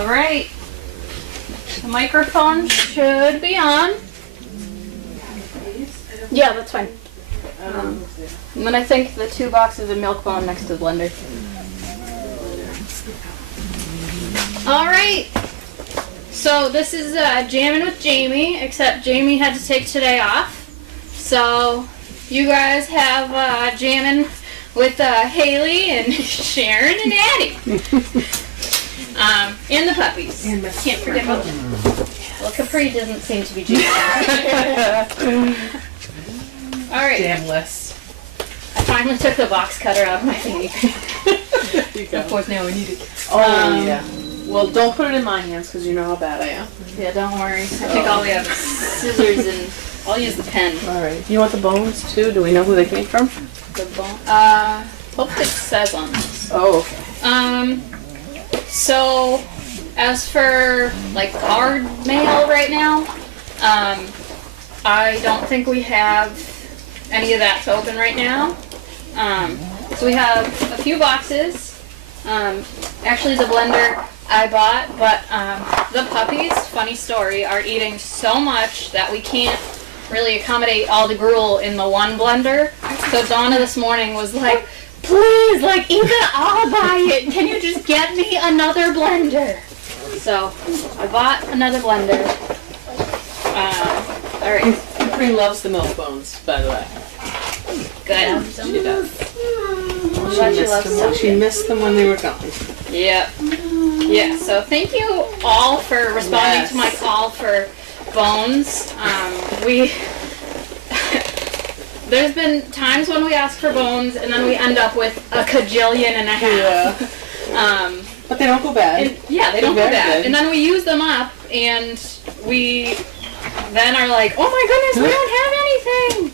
All right. The microphone should be on. Yeah, that's fine. And then I think the 2 boxes of milk bone next to the blender. All right. So this is Jamming with Jamie, except Jamie had to take today off. So you guys have Jamming with Haley and Sharon and Addie. And the puppies. And can't forget about them. Well, Capri doesn't seem to be jamming. All right. Jam list. I finally took the box cutter out of my thingy. Of course, now we need it. Oh, yeah. Well, don't put it in my hands because you know how bad I am. Yeah, don't worry. I think all we have is scissors and I'll use the pen. All right. You want the bones too? Do we know who they came from? The bone. Hopefully it says on this. Oh, okay. So, as for like our mail right now, I don't think we have any of that to open right now. So we have a few boxes. Actually, the blender I bought, but the puppies, funny story, are eating so much that we can't really accommodate all the gruel in the one blender. So Donna this morning was like, please, like, either I'll buy it. Can you just get me another blender? So I bought another blender. All right. Capri loves the milk bones, by the way. Good. She does. She missed them when they were gone. Yep. Yeah, so thank you all for responding to my call for bones. There's been times when we ask for bones and then we end up with a cajillion and a half. Yeah. But they don't go bad. They don't go bad. Good. And then we use them up and we then are like, oh my goodness, we don't have anything.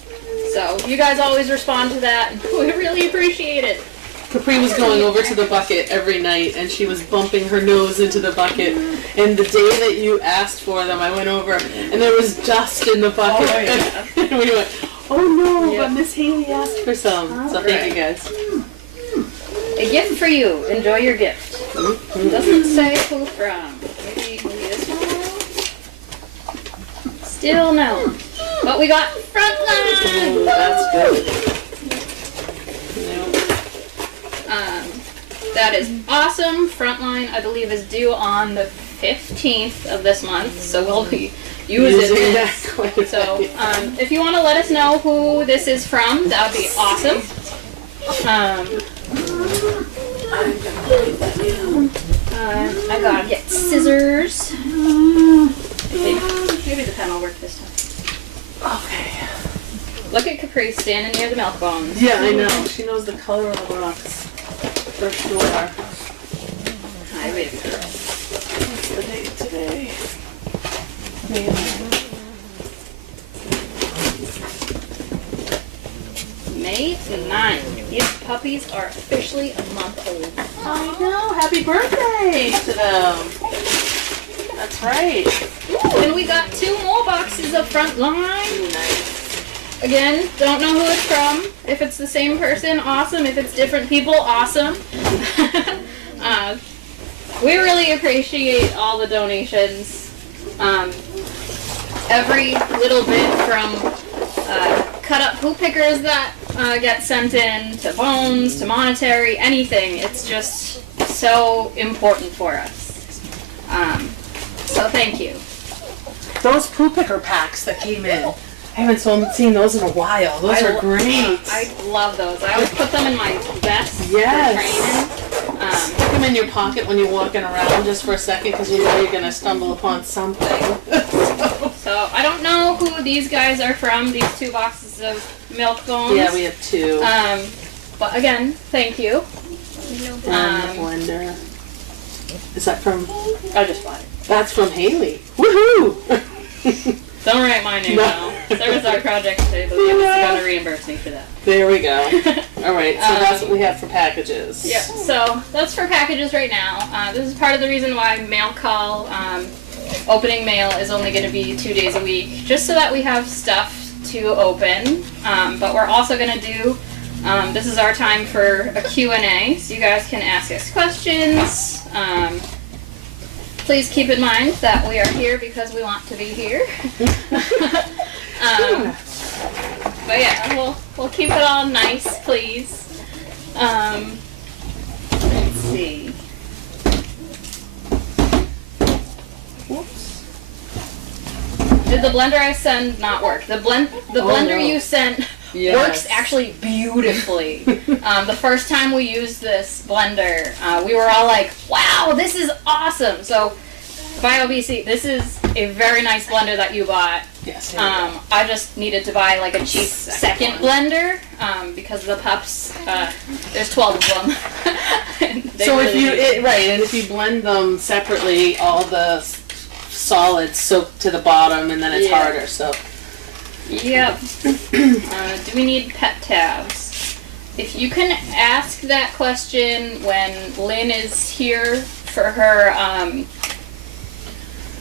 So you guys always respond to that and we really appreciate it. Capri was going over to the bucket every night and she was bumping her nose into the bucket. And the day that you asked for them, I went over and there was dust in the bucket. Oh, yeah. And we went, oh no, but Miss Haley asked for some. So thank you guys. A gift for you. Enjoy your gift. It doesn't say who from. Maybe this one? Still no. But we got Frontline. Ooh, that's good. That is awesome. Frontline, I believe, is due on the 15th of this month, so we'll be using it. So, if you want to let us know who this is from, that would be awesome. I gotta get scissors. Maybe the pen will work this time. Okay. Look at Capri standing near the milk bones. Yeah, I know. She knows the color of the box. For sure. Hi, baby girl. What's the date today? May 9th. These puppies are officially a month old. I know. Happy birthday to them. That's right. And we got 2 more boxes of Frontline. Nice. Again, don't know who it's from. If it's the same person, awesome. If it's different people, awesome. We really appreciate all the donations. Every little bit from cut up poop pickers that get sent in, to bones, to monetary, anything. It's just so important for us. So thank you. Those poop picker packs that came in. I haven't seen those in a while. Those are great. I love those. I always put them in my vest for training. Stick them in your pocket when you're walking around just for a second because you know you're going to stumble upon something. So I don't know who these guys are from, these 2 boxes of milk bones. Yeah, we have 2. But again, thank you. And the blender. Is that from? I just bought it. That's from Haley. Woohoo! Don't write my name down. There was our project today, but they're going to reimburse me for that. There we go. All right, so that's what we have for packages. Yeah, so that's for packages right now. This is part of the reason why mail call opening mail is only going to be 2 days a week, just so that we have stuff to open. But we're also going to do, this is our time for a Q&A, so you guys can ask us questions. please keep in mind that we are here because we want to be here. But yeah, we'll keep it all nice, please. Let's see. Whoops. Did the blender I sent not work? The blender you sent works actually beautifully. The first time we used this blender, we were all like, wow, this is awesome. So, BioBC, this is a very nice blender that you bought. Yes. I just needed to buy like a cheap second blender because the pups, there's 12 of them. So if you, and if you blend them separately, all the solids soak to the bottom and then it's harder, so. Yep. Do we need pet tabs? If you can ask that question when Lynn is here for her,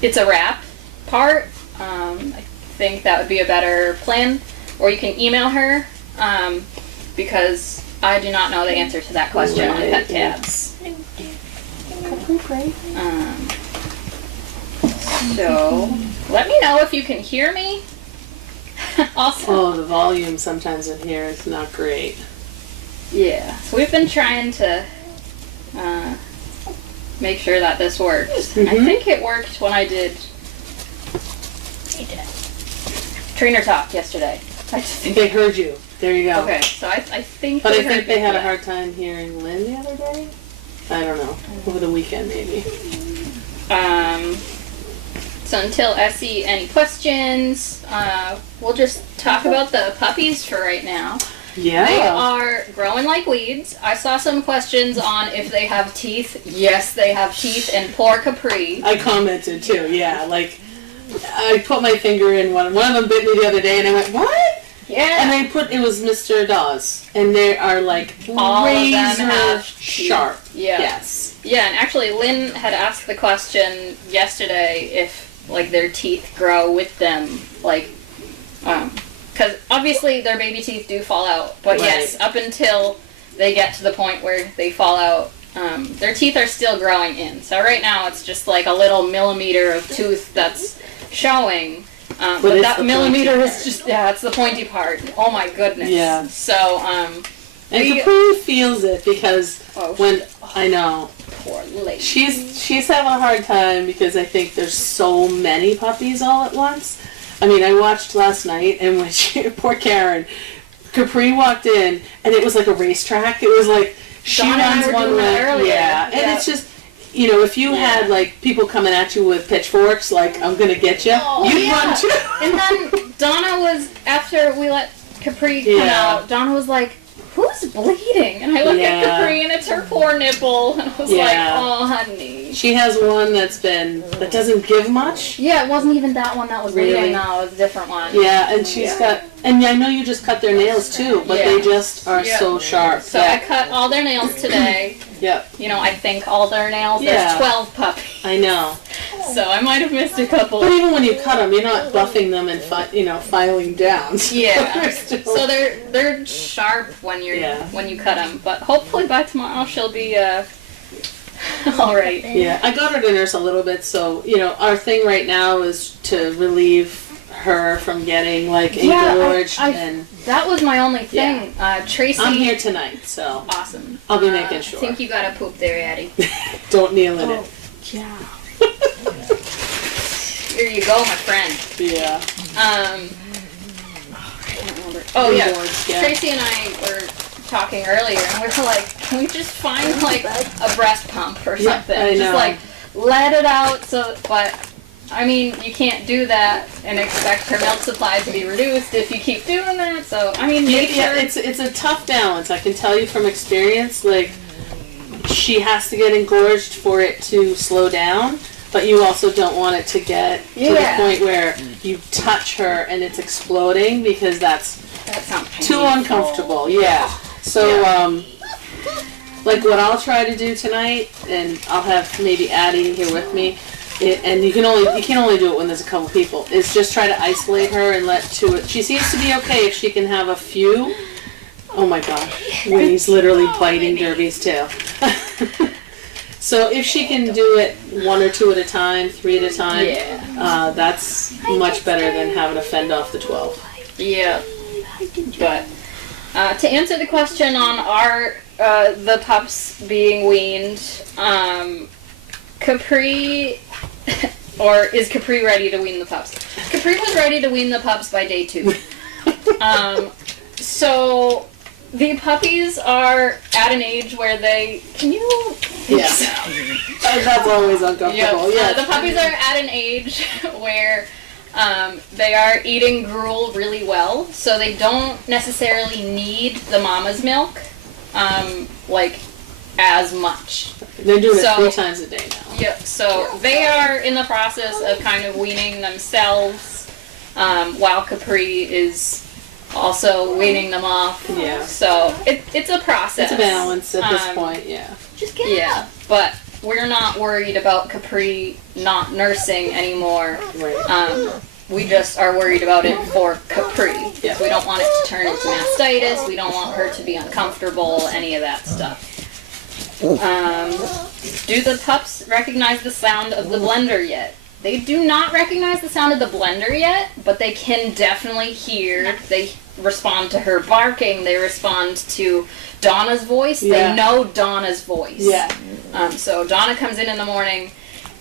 it's a wrap part, I think that would be a better plan. Or you can email her, because I do not know the answer to that question on pet tabs. So, let me know if you can hear me. Also. Oh, the volume sometimes in here is not great. Yeah, so we've been trying to make sure that this works. Mm-hmm. I think it worked when I did trainer talk yesterday. I think they heard you. There you go. Okay, so I think. But I think they had a hard time hearing Lynn the other day. I don't know. Over the weekend, maybe. So until Essie, any questions? We'll just talk about the puppies for right now. Yeah. They are growing like weeds. I saw some questions on if they have teeth. Yes, they have teeth, and poor Capri. I commented too, yeah. Like, I put my finger in one. One of them bit me the other day, and I went, what? Yeah. And it was Mr. Dawes. And they are like all razor of them have sharp. Yeah. Yes. Yeah, and actually Lynn had asked the question yesterday if, like, their teeth grow with them, like, because obviously their baby teeth do fall out, but yes, up until they get to the point where they fall out, their teeth are still growing in. So right now it's just like a little millimeter of tooth that's showing, but that millimeter is just, it's the pointy part. Oh my goodness. Yeah. So, and Capri feels it because I know. Poor lady. She's having a hard time because I think there's so many puppies all at once. I mean, I watched last night, and when poor Karen, Capri walked in, and it was like a racetrack. It was like she runs one way, and it's just, you know, if you had like people coming at you with pitchforks, like I'm gonna get you, you'd run too. And then Donna was, after we let Capri come out, Donna was like, who's bleeding? And I look at Capri and it's her poor nipple. And I was like, oh, honey. She has one that doesn't give much. Yeah, it wasn't even that one that was bleeding. No, it was a different one. Yeah, and she's got, and I know you just cut their nails too, but they just are so sharp. So I cut all their nails today. Yep. You know, I think all their nails. There's 12 puppies. I know. So I might have missed a couple. But even when you cut them, you're not buffing them and filing down. Yeah. So they're sharp when you cut them. But hopefully by tomorrow she'll be all right. Yeah, I got her to nurse a little bit. So our thing right now is to relieve her from getting like engorged and that was my only thing. Tracy, I'm here tonight, so awesome. I'll be making sure. I think you got a poop there, Addie. Don't kneel in it. Yeah. Here you go, my friend. Yeah. Tracy and I were talking earlier, and we were like, can we just find like a breast pump or something? I know. Just like let it out. But I mean, you can't do that and expect her milk supply to be reduced if you keep doing that. So I mean, it's a tough balance. I can tell you from experience. Like, she has to get engorged for it to slow down, but you also don't want it to get to the point where you touch her and it's exploding, because that sounds too uncomfortable. Yeah. So like what I'll try to do tonight, and I'll have maybe Addie here with me. And you can only do it when there's a couple people. Is just try to isolate her and let She seems to be okay if she can have a few. Oh my gosh, Winnie's literally biting Derby's tail. So if she can do it 1 or 2 at a time, 3 at a time, that's much better than having to fend off the 12. Yeah. But to answer the question on the pups being weaned, Capri, or is Capri ready to wean the pups? Capri was ready to wean the pups by day 2. So the puppies are at an age where they, can you? Yeah. That's always uncomfortable. Yeah. The puppies are at an age where they are eating gruel really well, so they don't necessarily need the mama's milk, like, as much. They're doing it 3 times a day now. Yeah, so they are in the process of kind of weaning themselves, while Capri is also weaning them off. Yeah. So it's a process. It's a balance at this point, yeah. Just get it out. But we're not worried about Capri not nursing anymore. Right. We just are worried about it for Capri. Yeah. We don't want it to turn into mastitis. We don't want her to be uncomfortable, any of that stuff. Do the pups recognize the sound of the blender yet? They do not recognize the sound of the blender yet, but they can definitely hear. They respond to her barking. They respond to Donna's voice. Yeah. They know Donna's voice. Yeah. So Donna comes in the morning,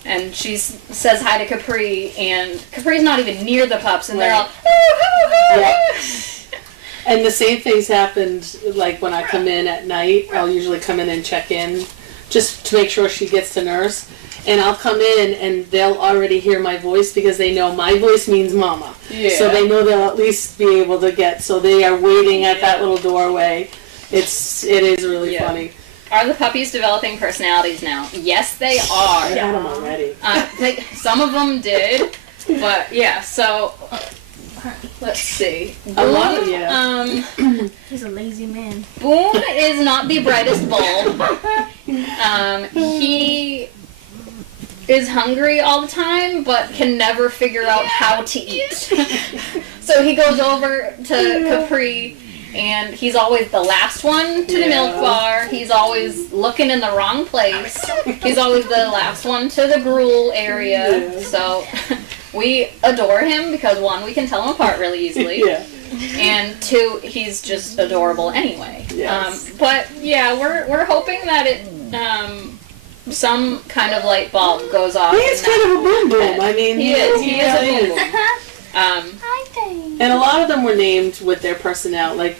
and she says hi to Capri, and Capri's not even near the pups, and they're all, Yeah. And the same things happened, like when I come in at night, I'll usually come in and check in just to make sure she gets to nurse. And I'll come in and they'll already hear my voice because they know my voice means mama. Yeah. So they know they'll at least be able to get, so they are waiting at that little doorway. It is really funny. Are the puppies developing personalities now? Yes, they are. I had them already. Some of them did, but yeah, so let's see. Boone, A lot of, He's a lazy man. Boone is not the brightest bulb. He is hungry all the time, but can never figure out how to eat. So he goes over to Capri, and he's always the last one to the milk bar. He's always looking in the wrong place. He's always the last one to the gruel area. Yeah. So we adore him because 1, we can tell him apart really easily. Yeah. And 2, he's just adorable anyway. Yes. But yeah, we're hoping that it some kind of light bulb goes off. He is kind of a boom boom. I mean, He is a boom boom. Hi, Dave. And a lot of them were named with their personality. Like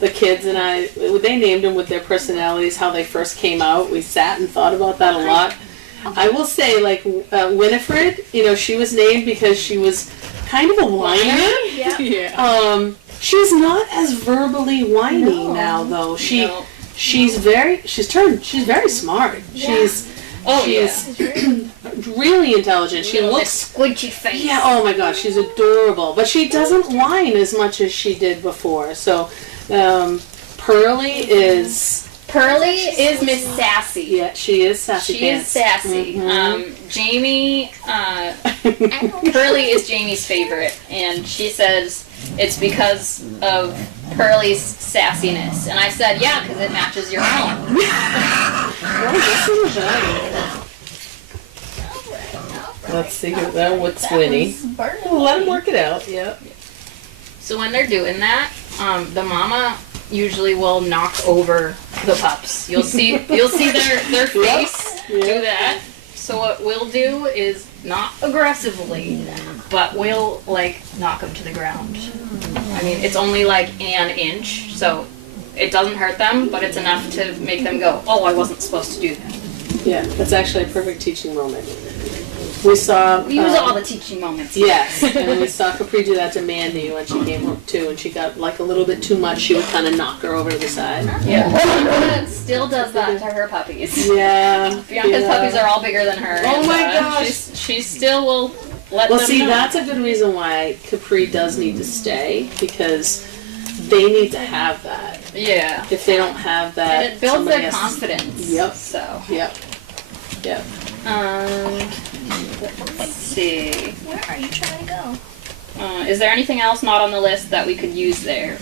the kids and I, they named them with their personalities, how they first came out. We sat and thought about that a lot. I will say, like, Winifred, she was named because she was kind of a whiner. Yeah. She's not as verbally whiny now, though. She's very smart. She's really intelligent. She looks squidgy face. Yeah, oh my gosh, she's adorable. But she doesn't whine as much as she did before. So Pearly is Miss Sassy. Yeah, she is sassy. She is sassy. Jamie, Pearly is Jamie's favorite, and she says it's because of Pearly's sassiness. And I said, yeah, because it matches your own. Let's see what's Winnie. Well, let him work it out. Yeah. So when they're doing that, the mama usually will knock over the pups. You'll see their face do that. So what we'll do is not aggressively, but we'll knock them to the ground. I mean, it's only like an inch, so it doesn't hurt them, but it's enough to make them go, oh, I wasn't supposed to do that. Yeah, that's actually a perfect teaching moment. We saw... We use all the teaching moments. Yes, and we saw Capri do that to Mandy when she came home too, and she got a little bit too much. She would kind of knock her over to the side. Yeah, Bianca still does that to her puppies. Yeah. Bianca's puppies are all bigger than her. Oh my and, gosh. She still will let them know. That's a good reason why Capri does need to stay, because they need to have that. Yeah. If they don't have that, and it builds their confidence. Yep. So. Yep. Yep. Let's see. Where are you trying to go? Is there anything else not on the list that we could use there?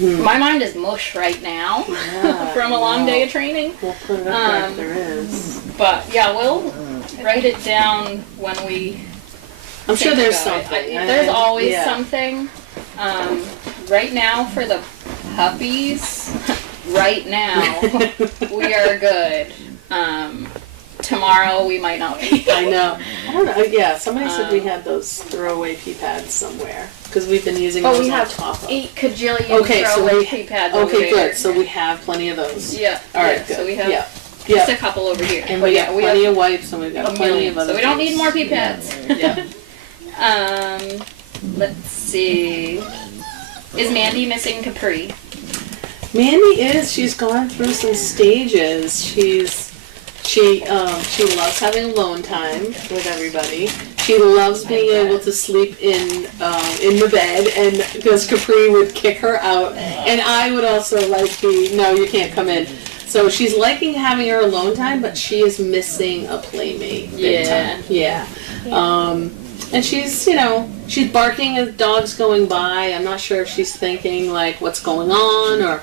my mind is mush right now from a long day of training. We'll put it up there if there is. But yeah, we'll write it down when we. I'm sure there's about something. it. There's always something. Right now for the puppies, right now we are good. Tomorrow we might not be. I know. I don't know. Yeah, somebody said we had those throwaway pee pads somewhere because we've been using those we on have top of. 8 kajillion Okay, so throwaway we pee pads over okay, there. good. So we have plenty of those. Yeah. All right, yeah, good. So we have just yeah. a couple over here. And but we yeah, got we plenty have of wipes, and we've got a plenty million. of other. So we don't things. need more pee pads. Yeah. Let's see. Is Mandy missing Capri? Mandy is. She's gone through some stages. She loves having alone time with everybody. She loves being able to sleep in the bed, and because Capri would kick her out, and I would also like no, you can't come in. So she's liking having her alone time, but she is missing a playmate. Big time. Yeah. And she's, she's barking as dogs going by. I'm not sure if she's thinking, like, what's going on, or,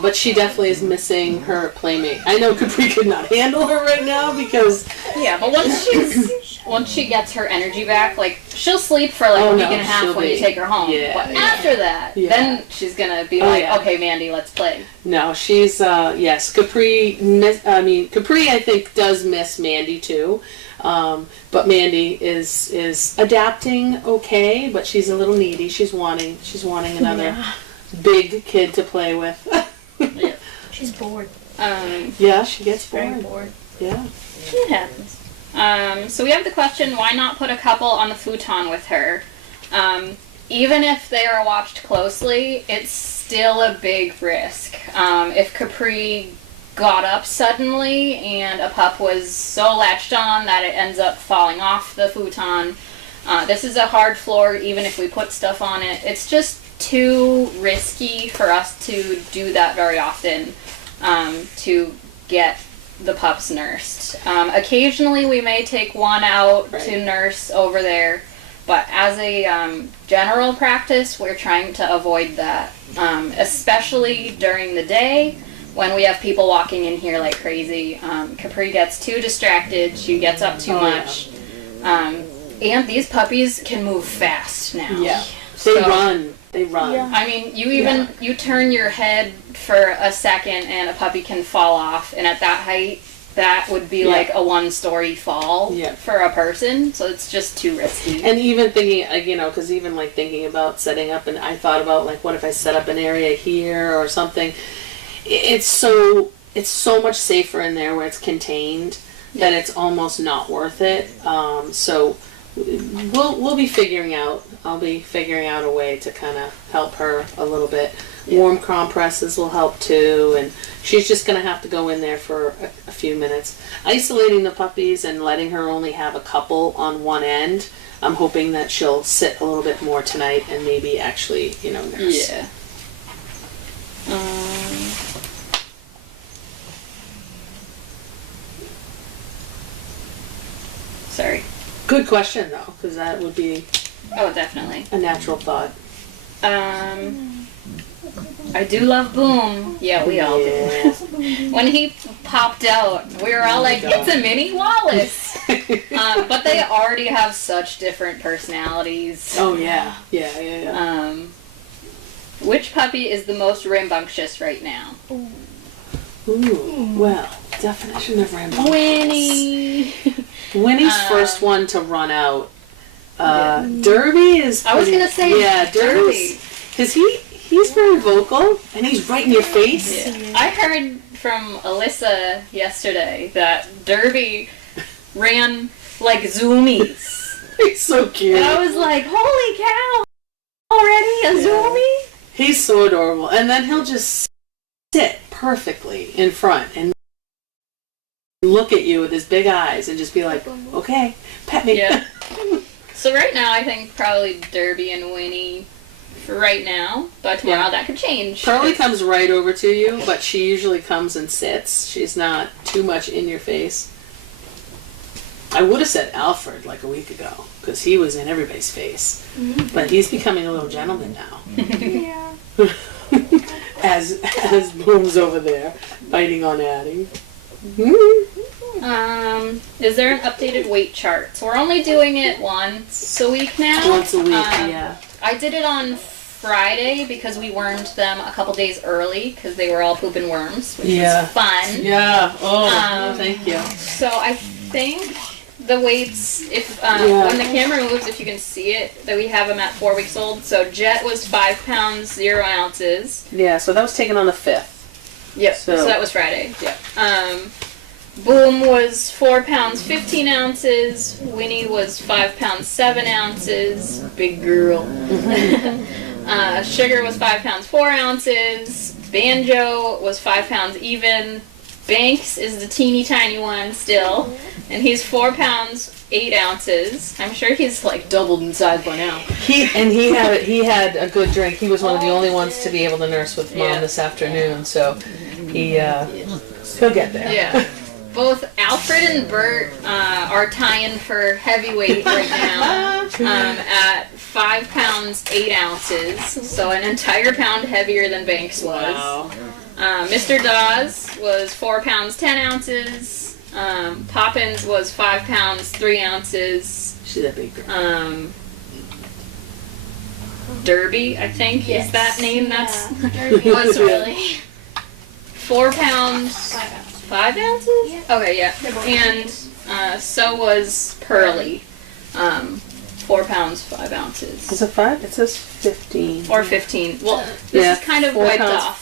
but she definitely is missing her playmate. I know Capri could not handle her right now because... Yeah, but once she gets her energy back, like, she'll sleep for, like, a week and a half when you take her home. Yeah, but after that, then she's gonna be like, okay, Mandy, let's play. No, she's, yes, Capri, I think, does miss Mandy, too. But Mandy is adapting okay, but she's a little needy. She's wanting another big kid to play with. Yeah. She's bored. Yeah, she gets Very bored. bored. Yeah. It happens. So we have the question, why not put a couple on the futon with her? Even if they are watched closely, it's still a big risk. If Capri got up suddenly and a pup was so latched on that it ends up falling off the futon. This is a hard floor, even if we put stuff on it. It's just too risky for us to do that very often, to get the pups nursed. Occasionally we may take one out to nurse over there, but as a general practice, we're trying to avoid that, especially during the day. When we have people walking in here like crazy, Capri gets too distracted, she gets up too much. And these puppies can move fast now. Yeah. They run. Yeah. I mean, you turn your head for a second and a puppy can fall off, and at that height, that would be like a 1-story fall for a person, so it's just too risky. And even thinking, because even like thinking about setting up, and I thought about like, what if I set up an area here or something? It's so much safer in there where it's contained that it's almost not worth it. So we'll be figuring out. I'll be figuring out a way to kind of help her a little bit. Warm compresses will help too, and she's just gonna have to go in there for a few minutes. Isolating the puppies and letting her only have a couple on one end. I'm hoping that she'll sit a little bit more tonight and maybe actually, nurse. Yeah. Sorry. Good question though, because that would be definitely a natural thought. I do love Boom. Yeah, we all do. When he popped out, we were all like, it's a mini Wallace. But they already have such different personalities. Oh yeah. Yeah. Which puppy is the most rambunctious right now? Ooh, well, definition of rambunctious. Winnie. Winnie's first one to run out. Derby is pretty, I was going to say Derby. Because he's very vocal, and he's right in your face. Yeah. I heard from Alyssa yesterday that Derby ran like zoomies. He's so cute. And I was like, holy cow, already a zoomie? He's so adorable. And then he'll just sit perfectly in front and look at you with his big eyes and just be like, okay, pet me. Yeah. So right now I think probably Derby and Winnie for right now, but tomorrow that could change. Pearlie comes right over to you, but she usually comes and sits. She's not too much in your face. I would have said Alfred like a week ago, because he was in everybody's face. But he's becoming a little gentleman now. Yeah. as Boom's over there biting on Addie. Is there an updated weight chart? So we're only doing it once a week now. Once a week, yeah. I did it on Friday because we wormed them a couple days early because they were all pooping worms, which was fun. Yeah. Oh, thank you. So I think the weights, if when the camera moves, if you can see it, that we have them at 4 weeks old. So Jet was 5 pounds 0 ounces. Yeah. So that was taken on the 5th. Yep. So that was Friday. Yep. Boom was 4 pounds 15 ounces. Winnie was 5 pounds 7 ounces. Big girl. Sugar was 5 pounds 4 ounces. Banjo was 5 pounds even. Banks is the teeny tiny one still, and he's 4 pounds 8 ounces. I'm sure he's like doubled in size by now. He had a good drink. He was one of the only ones to be able to nurse with Mom this afternoon, so he'll get there. Yeah. Both Alfred and Bert are tying for heavyweight right now at 5 pounds 8 ounces, so an entire pound heavier than Banks was. Wow. Mr. Dawes was 4 pounds 10 ounces. Poppins was 5 pounds 3 ounces. She's a big girl. Derby, I think, is that name. That's Derby was really 4 pounds 5 ounces? Yeah. Okay, yeah. And so was Pearly. 4 pounds 5 ounces. Is it 5? It says 15. Or 15. Well, this is kind of wiped off.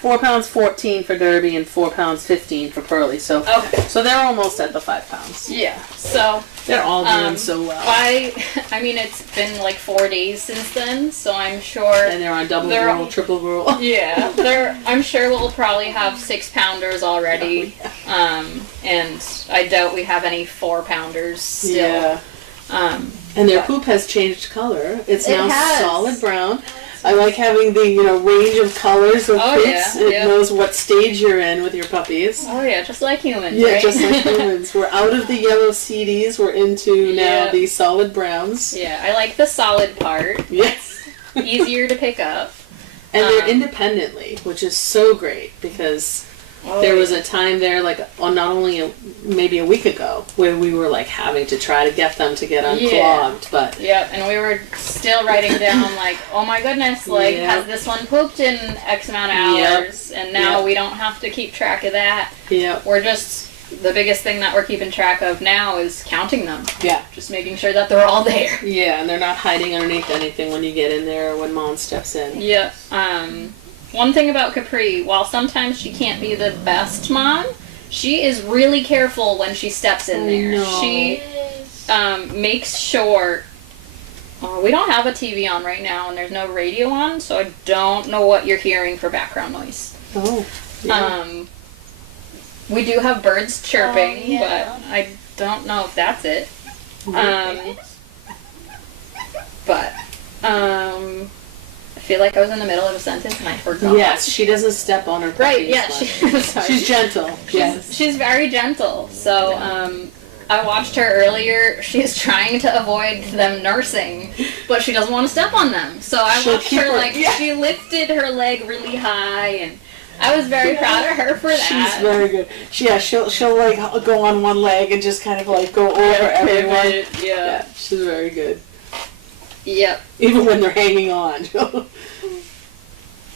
4 pounds 14 for Derby and 4 pounds 15 for Pearly. So they're almost at the 5 pounds. Yeah. So they're all doing so well. I mean, it's been like 4 days since then, so I'm sure. And they're on double roll, triple roll. Yeah, I'm sure we'll probably have 6-pounders already. And I doubt we have any 4-pounders still. Yeah. And their poop has changed color. It's now solid brown. I like having the range of colors of poops. It knows what stage you're in with your puppies. Oh yeah, just like humans. Yeah, right? just like humans. We're out of the yellow CDs. We're into now the solid browns. Yeah, I like the solid part. Yes. Easier to pick up. And they're independently, which is so great because there was a time there, like not only maybe a week ago, where we were like having to try to get them to get unclogged, but and we were still writing down like, oh my goodness, like has this one pooped in X amount of hours, and now we don't have to keep track of that. We're just the biggest thing that we're keeping track of now is counting them. Just making sure that they're all there. And they're not hiding underneath anything when you get in there or when Mom steps in. One thing about Capri, while sometimes she can't be the best mom, she is really careful when she steps in there. She makes sure... we don't have a TV on right now, and there's no radio on, so I don't know what you're hearing for background noise. We do have birds chirping, but I don't know if that's it. I feel like I was in the middle of a sentence and I forgot. Yes, she doesn't step on her puppies. Right, yeah. She's gentle. She's very gentle. So I watched her earlier. She is trying to avoid them nursing, but she doesn't want to step on them. So I watched her, she lifted her leg really high, and I was very proud of her for that. She's very good. She'll like go on one leg and just kind of like go over everyone. Yeah, she's very good. Yep. Even when they're hanging on.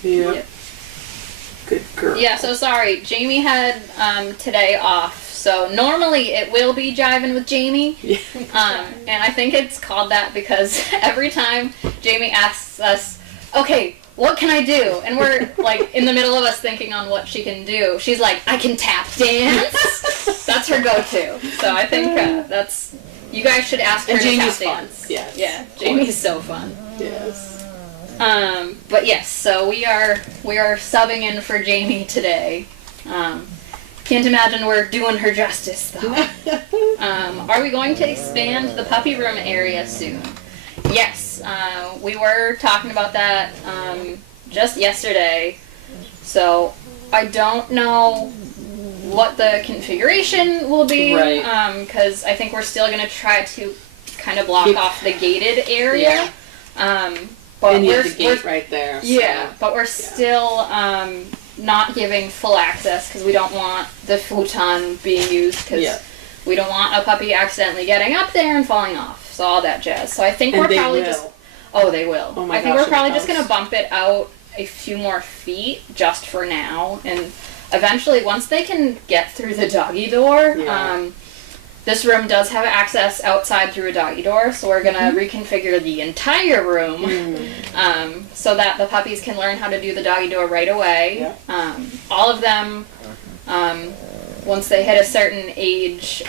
Yep. Good girl. Yeah, so sorry. Jamie had today off. So normally it will be Jivin' with Jamie. And I think it's called that because every time Jamie asks us, okay, what can I do? And we're like in the middle of us thinking on what she can do. She's like, I can tap dance. That's her go-to. So I think that's... You guys should ask her to tap dance. Yeah, Jamie's so fun. Yes. But yes, so we are subbing in for Jamie today. Can't imagine we're doing her justice though. Are we going to expand the puppy room area soon? Yes, we were talking about that just yesterday. So I don't know what the configuration will be, because I think we're still going to try to kind of block off the gated area. but And you we're, have the gate right there. So. yeah, but we're still not giving full access because we don't want the futon being used because we don't want a puppy accidentally getting up there and falling off. So all that jazz. So I think And we're they probably will. just. Oh, they will. Oh my I think gosh, we're probably in the just gonna house. bump it out a few more feet just for now, and eventually, once they can get through the doggy door, this room does have access outside through a doggy door, so we're gonna reconfigure the entire room so that the puppies can learn how to do the doggy door right away. All of them, once they hit a certain age,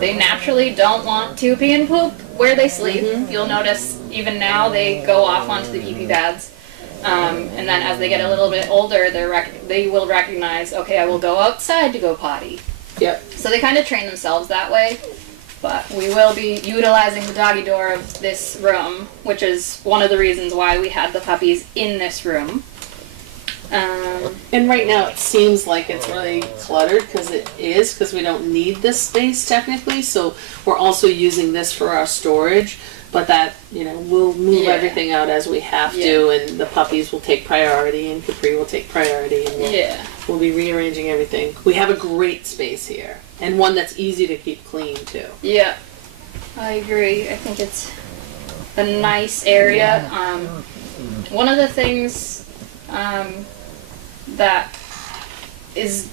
they naturally don't want to pee and poop where they sleep. You'll notice even now they go off onto the pee-pee pads. And then as they get a little bit older, they will recognize, okay, I will go outside to go potty. Yep. So they kind of train themselves that way. But we will be utilizing the doggy door of this room, which is one of the reasons why we had the puppies in this room. And right now it seems like it's really cluttered because it is, because we don't need this space technically. So we're also using this for our storage, but that, we'll move everything out as we have to, and the puppies will take priority and Capri will take priority, and we'll be rearranging everything. We have a great space here, and one that's easy to keep clean too. Yeah, I agree. I think it's a nice area. One of the things that is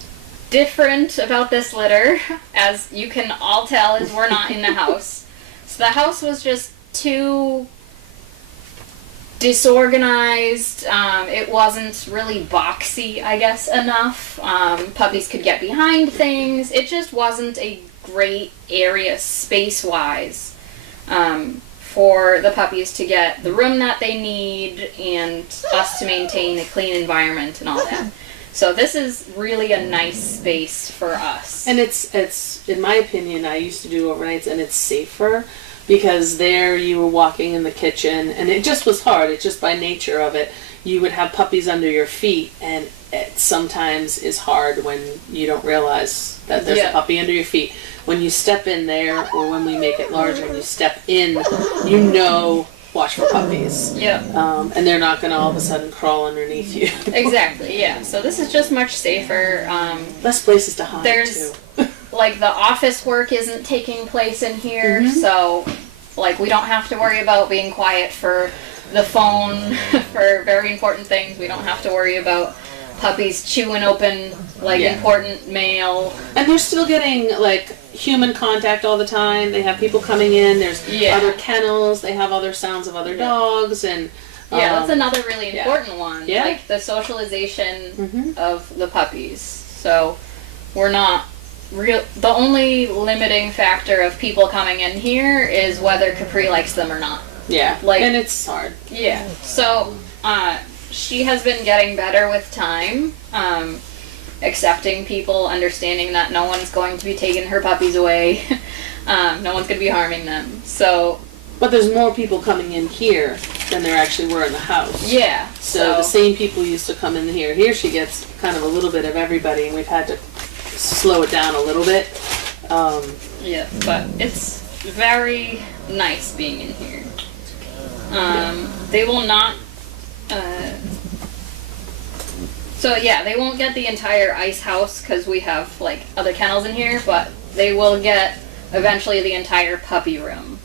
different about this litter, as you can all tell, is we're not in the house. So the house was just too disorganized. It wasn't really boxy, I guess, enough. Puppies could get behind things. It just wasn't a great area space-wise for the puppies to get the room that they need and us to maintain a clean environment and all that. So this is really a nice space for us. And it's in my opinion, I used to do overnights, and it's safer because there you were walking in the kitchen, and it just was hard. It's just by nature of it. You would have puppies under your feet, and it sometimes is hard when you don't realize that there's a puppy under your feet. When you step in there, or when we make it larger, when you step in, watch for puppies. And they're not going to all of a sudden crawl underneath you. Exactly, yeah. So this is just much safer. Less places to hide, there's, too. Like, the office work isn't taking place in here, so, like, we don't have to worry about being quiet for the phone, for very important things. We don't have to worry about puppies chewing open, like, important mail. And they're still getting, like, human contact all the time. They have people coming in. There's other kennels. They have other sounds of other dogs. And that's another really important one. Yeah. Like, the socialization of the puppies. So we're not the only limiting factor of people coming in here is whether Capri likes them or not. Yeah. Like, and it's hard. Yeah. So she has been getting better with time. Accepting people, understanding that no one's going to be taking her puppies away. No one's going to be harming them. So, but there's more people coming in here than there actually were in the house. Yeah. So the same people used to come in here. Here she gets kind of a little bit of everybody, and we've had to slow it down a little bit. Yeah, but it's very nice being in here. They will not... So yeah, they won't get the entire ice house because we have like other kennels in here, but they will get eventually the entire puppy room.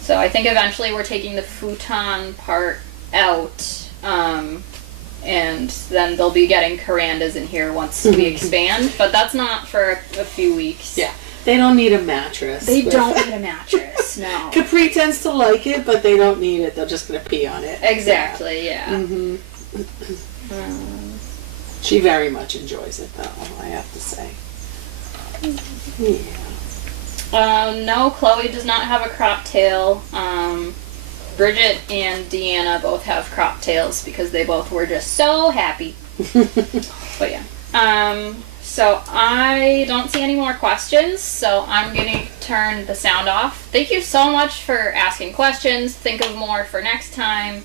So I think eventually we're taking the futon part out, and then they'll be getting carandas in here once we expand, but that's not for a few weeks. Yeah, they don't need a mattress. They don't need a mattress, no. Capri tends to like it, but they don't need it. They're just going to pee on it. Exactly, yeah. She very much enjoys it, though, I have to say. Yeah. No, Chloe does not have a crop tail. Bridget and Deanna both have crop tails because they both were just so happy. But yeah. So I don't see any more questions, so I'm going to turn the sound off. Thank you so much for asking questions. Think of more for next time.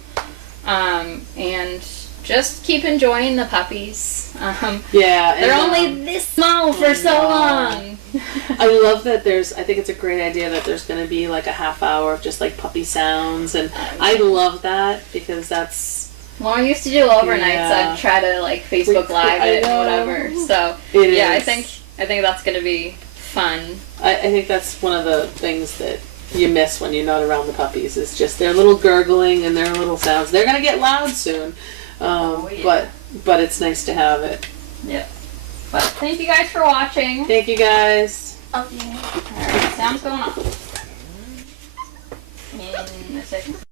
And just keep enjoying the puppies. Yeah. They're only this small for so long. I love that I think it's a great idea that there's going to be like a half hour of just like puppy sounds, and I love that because that's... When I used to do overnights, Yeah. I'd try to like Facebook Live I it know. and whatever. So It yeah, is. I think that's gonna be fun. I think that's one of the things that you miss when you're not around the puppies is just their little gurgling and their little sounds. They're going to get loud soon, but it's nice to have it. Yep. But thank you guys for watching. Thank you guys. Oh, yeah. Alright, sound's going off. In a second.